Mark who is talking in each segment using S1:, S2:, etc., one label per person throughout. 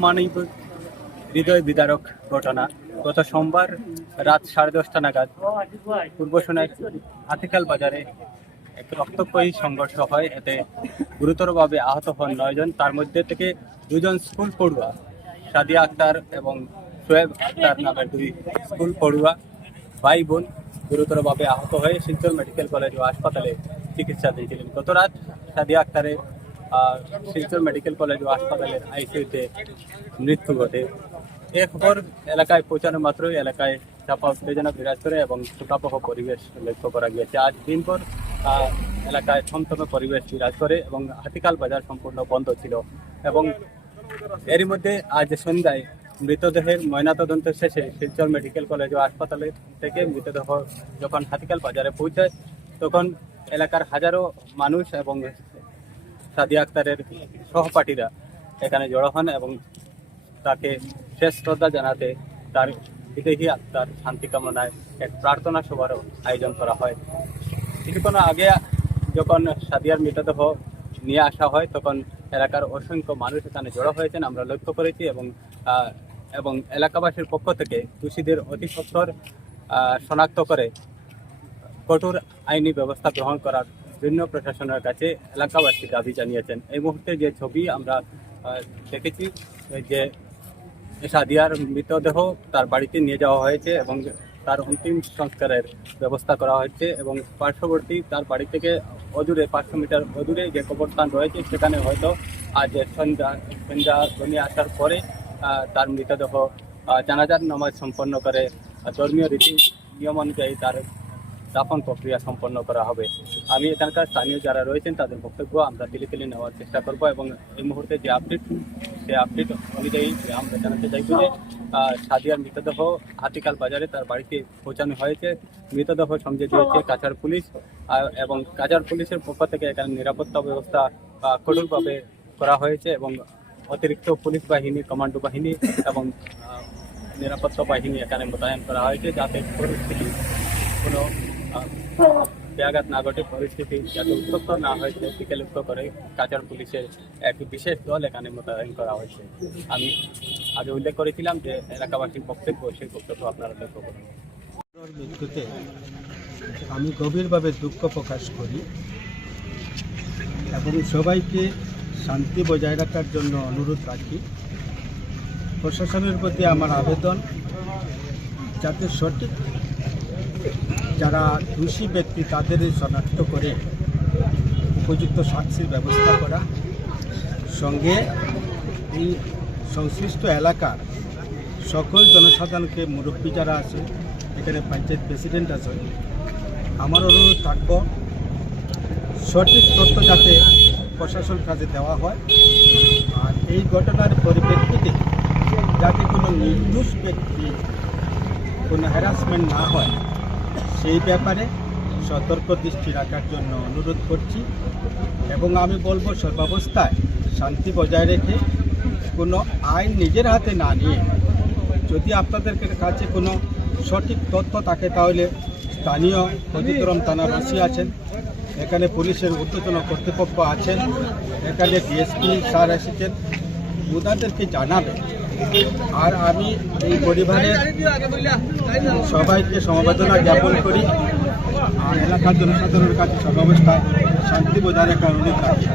S1: অমানবিক হৃদয় বিদারক ঘটনা। গত সোমবার রাত সাড়ে দশটা নাগাদ পূর্ব সোনার হাতিখাল বাজারে এক রক্তক্ষয়ী সংঘর্ষ হয়। এতে গুরুতরভাবে আহত হন নয়জন তার মধ্যে থেকে দুজন স্কুল পড়ুয়া, সাদিয়া আক্তার এবং সোয়েব আক্তার নামের দুই স্কুল পড়ুয়া ভাই বোন গুরুতরভাবে আহত হয়ে শিলচর মেডিকেল কলেজ ও হাসপাতালে চিকিৎসা দিয়েছিলেন গত রাত সাদিয়া আক্তারের শিলচর মেডিকেল কলেজ ও হাসপাতালের আইসিইউতে মৃত্যু ঘটে। এ খবর এলাকায় পৌঁছানো মাত্রই এলাকায় চাপা উত্তেজনা বিরাজ করে এবং শোকাবহ পরিবেশ লক্ষ্য করা গিয়েছে। আজ দিনভর আহ, এলাকায় থমথমে পরিবেশ বিরাজ করে এবং হাতিকাল বাজার সম্পূর্ণ বন্ধ ছিল এবং এরই মধ্যে আজ সন্ধ্যায় মৃতদেহের ময়নাতদন্ত শেষে শিলচর মেডিকেল কলেজ ও হাসপাতালে থেকে মৃতদেহ যখন হাতিকাল বাজারে পৌঁছায় তখন এলাকার হাজারো মানুষ এবং সাদিয়া আক্তারের সহপাঠীরা এখানে জড়ো হন এবং তাকে শেষ শ্রদ্ধা জানাতে তার বিদেহী আত্মার শান্তি কামনায় এক প্রার্থনা সভারও আয়োজন করা হয়। কিছুক্ষণ আগে যখন সাদিয়ার মৃতদেহ নিয়ে আসা হয়, তখন এলাকার অসংখ্য মানুষ এখানে জড়ো হয়েছেন। আমরা লক্ষ্য করেছি এবং এবং এলাকাবাসীর পক্ষ থেকে দোষীদের অতি সত্বর শনাক্ত করে কঠোর আইনি ব্যবস্থা গ্রহণ করার জন্য প্রশাসনের কাছে এলাকাবাসী দাবি জানিয়েছেন। এই মুহূর্তে যে ছবি আমরা দেখেছি যে সাদিয়ার মৃতদেহ তার বাড়িতে নিয়ে যাওয়া হয়েছে এবং তার অন্তিম সংস্কারের ব্যবস্থা করা হয়েছে এবং পার্শ্ববর্তী তার বাড়ি থেকে অদূরে, পাঁচশো মিটার অদূরে যে কবরস্থান রয়েছে, সেখানে হয়তো আজ সন্ধ্যা সন্ধ্যা ঘনিয়ে আসার পরে তার মৃতদেহ জানাজার নামাজ সম্পন্ন করে, ধর্মীয় রীতি, নিয়ম অনুযায়ী তার দাফন প্রক্রিয়া সম্পন্ন করা হবে। আমি এখানকার স্থানীয় যারা রয়েছেন, তাদের বক্তব্য আমরা তিলে তিলে নেওয়ার চেষ্টা করব এবং এই মুহূর্তে যে আপডেট সেই আপডেট অনুযায়ী আমরা জানাতে চাইব যে সাদিয়ার মৃতদেহ হাতিকাল বাজারে তার বাড়িতে পৌঁছানো হয়েছে। মৃতদেহ সঙ্গে দিয়েছে কাছাড় পুলিশ এবং কাছাড় পুলিশের পক্ষ থেকে এখানে নিরাপত্তা ব্যবস্থা কঠোরভাবে করা হয়েছে এবং অতিরিক্ত পুলিশ বাহিনী, কমান্ডো বাহিনী এবং নিরাপত্তা বাহিনী এখানে মোতায়েন করা হয়েছে যাতে পরিস্থিতি কোনো ব্যাঘাত না ঘটে, পরিস্থিতি যাতে উত্তপ্ত না হয় সেদিকে লক্ষ্য করে কাচার পুলিশের এক বিশেষ দল এখানে মোতায়েন করা হয়েছে। আমি আগে উল্লেখ করেছিলাম যে এলাকাবাসীর বক্তব্য, সেই বক্তব্য আপনারা লক্ষ্য করুন।
S2: মৃত্যুতে আমি গভীরভাবে দুঃখ প্রকাশ করি এবং সবাইকে শান্তি বজায় রাখার জন্য অনুরোধ রাখি। প্রশাসনের প্রতি আমার আবেদন, যাতে সঠিক যারা দোষী ব্যক্তি, তাদের শনাক্ত করে উপযুক্ত শাস্তির ব্যবস্থা করা। সঙ্গে এই সংশ্লিষ্ট এলাকার সকল জনসাধারণকে মুরব্বী যারা আছে, এখানে পঞ্চায়েত প্রেসিডেন্ট আছে, আমার অনুরোধ থাকব, সঠিক তথ্য যাতে প্রশাসন কাজে দেওয়া হয়। আর এই ঘটনার পরিপ্রেক্ষিতে যাতে কোনো নির্দোষ ব্যক্তি কোনো হ্যারাসমেন্ট না হয় সেই ব্যাপারে সতর্ক দৃষ্টি রাখার জন্য অনুরোধ করছি এবং আমি বলব সর্বাবস্থায় শান্তি বজায় রেখে কোনো আইন নিজের হাতে না নিয়ে যদি আপনাদের কাছে কোনো সঠিক তথ্য থাকে তাহলে স্থানীয় ক্ষতিকরম থানার ওসি আছেন, এখানে পুলিশের ঊর্ধ্বতন কর্তৃপক্ষ আছেন, এখানে ডিএসপি স্যার এসেছেন ওনাদেরকে জানাবে আর আমি এই পরিবারের সবাইকে সমবেদনা জ্ঞাপন করি। আর এলাকার জনসাধারণের কাছে সর্বাবস্থায় শান্তি বজায় রাখার অনুরোধ রাখি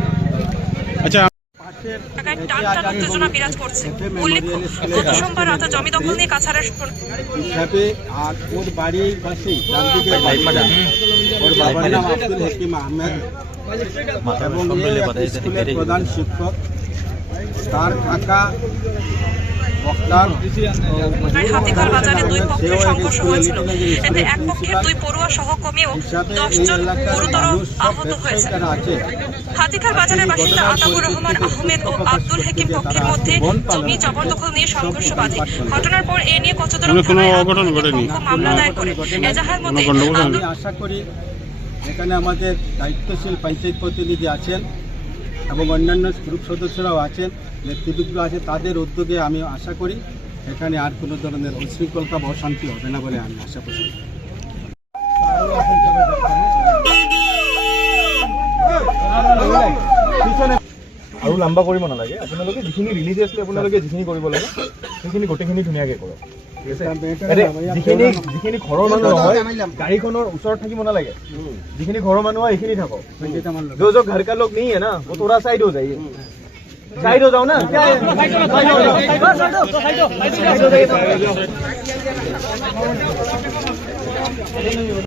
S3: আচ্ছা
S2: আর ওর বাড়ির পাশেই। ওর বাবার নাম আব্দুল হাকিম আহমেদ। এবং প্রধান শিক্ষক। তার কাকা বক্তার
S4: হাতিখাল বাজারে দুই পক্ষের সংঘর্ষ হয়েছিল। এতে এক পক্ষের দুই পড়ুয়া সহকর্মী ও
S2: হিসাবে
S4: দশ
S2: এই
S4: জন গুরুতর আহত হয়েছে
S2: ব্যবসায়ীরা
S4: বাজারের বাসিন্দা আতাবুর রহমান আহমেদ ও আব্দুল হাকিম পক্ষের মধ্যে জমি জবরদখল নিয়ে সংঘর্ষ বাধে। ঘটনার পর এ নিয়ে কচুদরম
S3: কোনো অঘটন ঘটেনি?
S4: মামলা দায়ের করে। এজাহার মধ্যে
S3: কোনো গন্ডগোল
S4: আব্দুল
S2: আমি আশা করি এখানে আমাদের দায়িত্বশীল পঞ্চায়েত প্রতিনিধি আছেন। এবং অন্যান্য গ্রুপ সদস্যরাও আছেন নেতৃবৃন্দ আছে তাদের উদ্যোগে আমি আশা করি এখানে আর কোনো ধরনের উশৃঙ্খলতা বা অশান্তি হবে না বলে আমি আশা করি পিছনে
S3: আৰু লম্বা কৰিব নালাগে আপোনালোকে যিখিনি ৰিলিজিয়াছলি আপোনালোকে যিখিনি কৰিব লাগে সেইখিনি গোটেইখিনি ধুনীয়াকৈ কৰক ঠিক আছে ইয়াতে যিখিনি যিখিনি ঘৰৰ মানুহ নহয় গাড়ীখনৰ ওচৰত থাকিব নালাগে যিখিনি ঘৰৰ মানুহ হয় সেইখিনি থাকক जो जो घर का लोग नहीं है ना वो थोड़ा साइड हो जाइए साइड हो जाओ ना क्या है? Side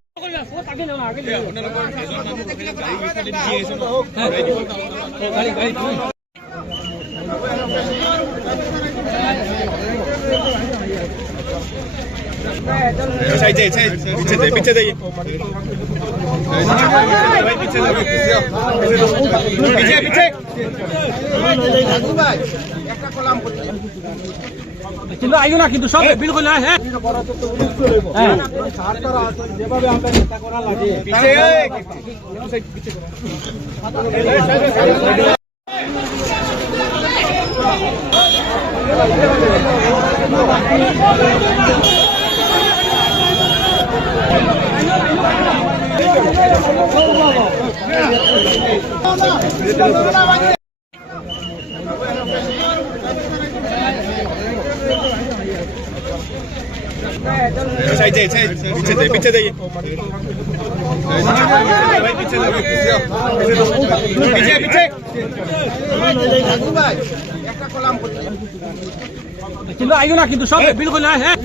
S3: পিছে পিছে একটা কলাম
S5: কিন্তু আইও না কিন্তু সব বিলকুল না হ্যাঁ।
S2: যেভাবে আমরা চিন্তা করা লাগে
S5: কিন্তু আইও না কিন্তু সব বিলকুল না হ্যাঁ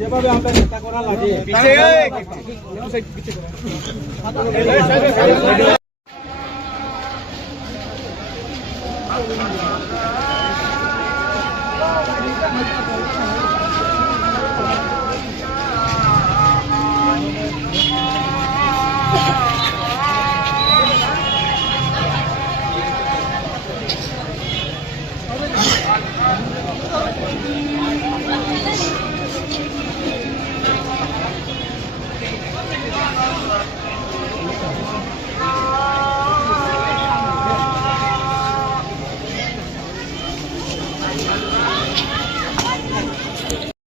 S2: যেভাবে আমরা চিন্তা করা লাগে